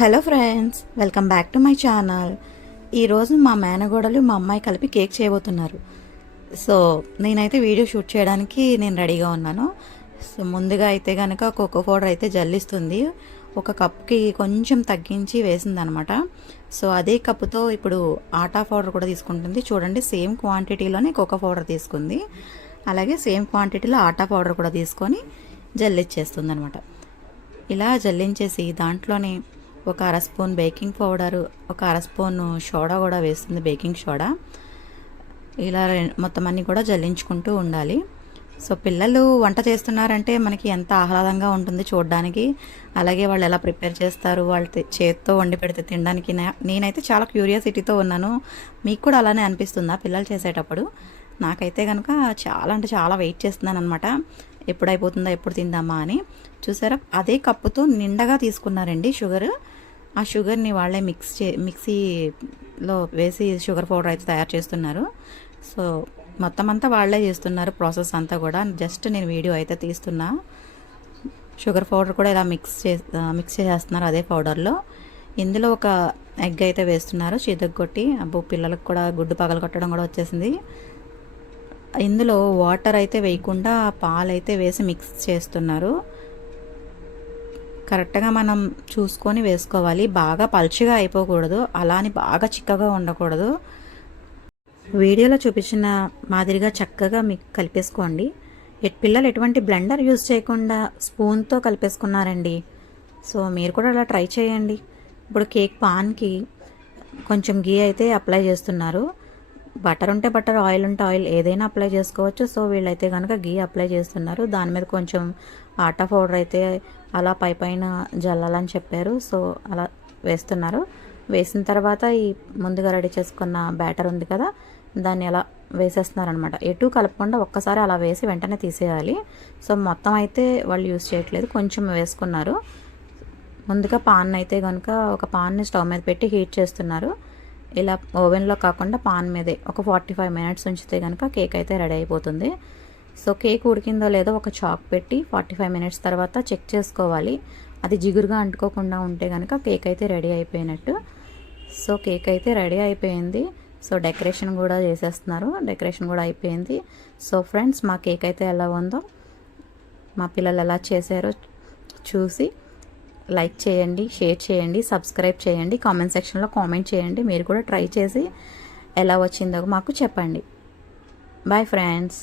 Hello friends, welcome back to my channel. ఈరోజు మా మేనగోడలు మా అమ్మాయి కలిపి కేక్ చేయబోతున్నారు. సో నేనైతే వీడియో షూట్ చేయడానికి నేను రెడీగా ఉన్నాను. సో ముందుగా అయితే కనుక కోకో పౌడర్ అయితే జల్లిస్తుంది. ఒక కప్కి కొంచెం తగ్గించి వేసిందనమాట. సో అదే కప్పుతో ఇప్పుడు ఆటా పౌడర్ కూడా తీసుకుంటుంది. చూడండి, సేమ్ క్వాంటిటీలోనే కోకో పౌడర్ తీసుకుంది. అలాగే సేమ్ క్వాంటిటీలో ఆటా పౌడర్ కూడా తీసుకొని జల్లిచ్చేస్తుంది అనమాట. ఇలా జల్లించేసి దాంట్లోనే ఒక అర స్పూన్ బేకింగ్ పౌడరు, ఒక అర స్పూన్ సోడా కూడా వేస్తుంది, బేకింగ్ సోడా. ఇలా మొత్తం అన్నీ కూడా జల్లించుకుంటూ ఉండాలి. సో పిల్లలు వంట చేస్తున్నారంటే మనకి ఎంత ఆహ్లాదంగా ఉంటుంది చూడడానికి. అలాగే వాళ్ళు ఎలా ప్రిపేర్ చేస్తారు, వాళ్ళు చేత్తో వండి పెడితే తినడానికి నేనైతే చాలా క్యూరియాసిటీతో ఉన్నాను. మీకు కూడా అలానే అనిపిస్తుందా పిల్లలు చేసేటప్పుడు? నాకైతే కనుక చాలా అంటే చాలా వెయిట్ చేస్తున్నాను అనమాట. ఎప్పుడు అయిపోతుందా, ఎప్పుడు తిందామా అని. చూసారా, అదే కప్పుతో నిండగా తీసుకున్నారండి షుగర్. ఆ షుగర్ని వాళ్ళే మిక్సీలో వేసి షుగర్ పౌడర్ అయితే తయారు చేస్తున్నారు. సో మొత్తం అంతా వాళ్ళే చేస్తున్నారు ప్రాసెస్ అంతా కూడా. జస్ట్ నేను వీడియో అయితే తీస్తున్నా. షుగర్ పౌడర్ కూడా ఇలా మిక్స్ చేస్తున్నారు అదే పౌడర్లో. ఇందులో ఒక ఎగ్ అయితే వేస్తున్నారు చితగ్గొట్టి. అబ్బో, పిల్లలకు కూడా గుడ్డు పగలు కొట్టడం కూడా వచ్చేసింది. ఇందులో వాటర్ అయితే వేయకుండా పాలు అయితే వేసి మిక్స్ చేస్తున్నారు. కరెక్ట్గా మనం చూసుకొని వేసుకోవాలి. బాగా పల్చగా అయిపోకూడదు, అలా అని బాగా చిక్కగా ఉండకూడదు. వీడియోలో చూపించిన మాదిరిగా చక్కగా మీకు కలిపేసుకోండి. పిల్లలు ఎటువంటి బ్లెండర్ యూజ్ చేయకుండా స్పూన్తో కలిపేసుకున్నారండి. సో మీరు కూడా అలా ట్రై చేయండి. ఇప్పుడు కేక్ పాన్కి కొంచెం గీ అయితే అప్లై చేస్తున్నారు. బటర్ ఉంటే బటర్, ఆయిల్ ఉంటే ఆయిల్, ఏదైనా అప్లై చేసుకోవచ్చు. సో వీళ్ళైతే కనుక గీ అప్లై చేస్తున్నారు. దాని మీద కొంచెం ఆటా పౌడర్ అయితే అలా పైన జల్లాలని చెప్పారు. సో అలా వేస్తున్నారు. వేసిన తర్వాత ఈ ముందుగా రెడీ చేసుకున్న బ్యాటర్ ఉంది కదా, దాన్ని అలా వేసేస్తున్నారు అనమాట. ఎటు కలపకుండా ఒక్కసారి అలా వేసి వెంటనే తీసేయాలి. సో మొత్తం అయితే వాళ్ళు యూజ్ చేయట్లేదు, కొంచెం వేసుకున్నారు. ముందుగా పాన్ అయితే కనుక ఒక పాన్ని స్టవ్ మీద పెట్టి హీట్ చేస్తున్నారు. ఇలా ఓవెన్లో కాకుండా పాన్ మీదే ఒక 45 మినిట్స్ ఉంచితే కనుక కేక్ అయితే రెడీ అయిపోతుంది. సో కేక్ ఉడికిందో లేదో ఒక చాక్ పెట్టి 45 మినిట్స్ తర్వాత చెక్ చేసుకోవాలి. అది జిగురుగా అంటుకోకుండా ఉంటే కనుక కేక్ అయితే రెడీ అయిపోయినట్టు. సో కేక్ అయితే రెడీ అయిపోయింది. సో డెకరేషన్ కూడా చేసేస్తున్నారు. డెకరేషన్ కూడా అయిపోయింది. సో ఫ్రెండ్స్, మా కేక్ అయితే ఎలా ఉందో, మా పిల్లలు ఎలా చేశారో చూసి లైక్ చేయండి, షేర్ చేయండి, సబ్స్క్రైబ్ చేయండి, కామెంట్ సెక్షన్లో కామెంట్ చేయండి. మీరు కూడా ట్రై చేసి ఎలా వచ్చిందో మాకు చెప్పండి. Bye friends.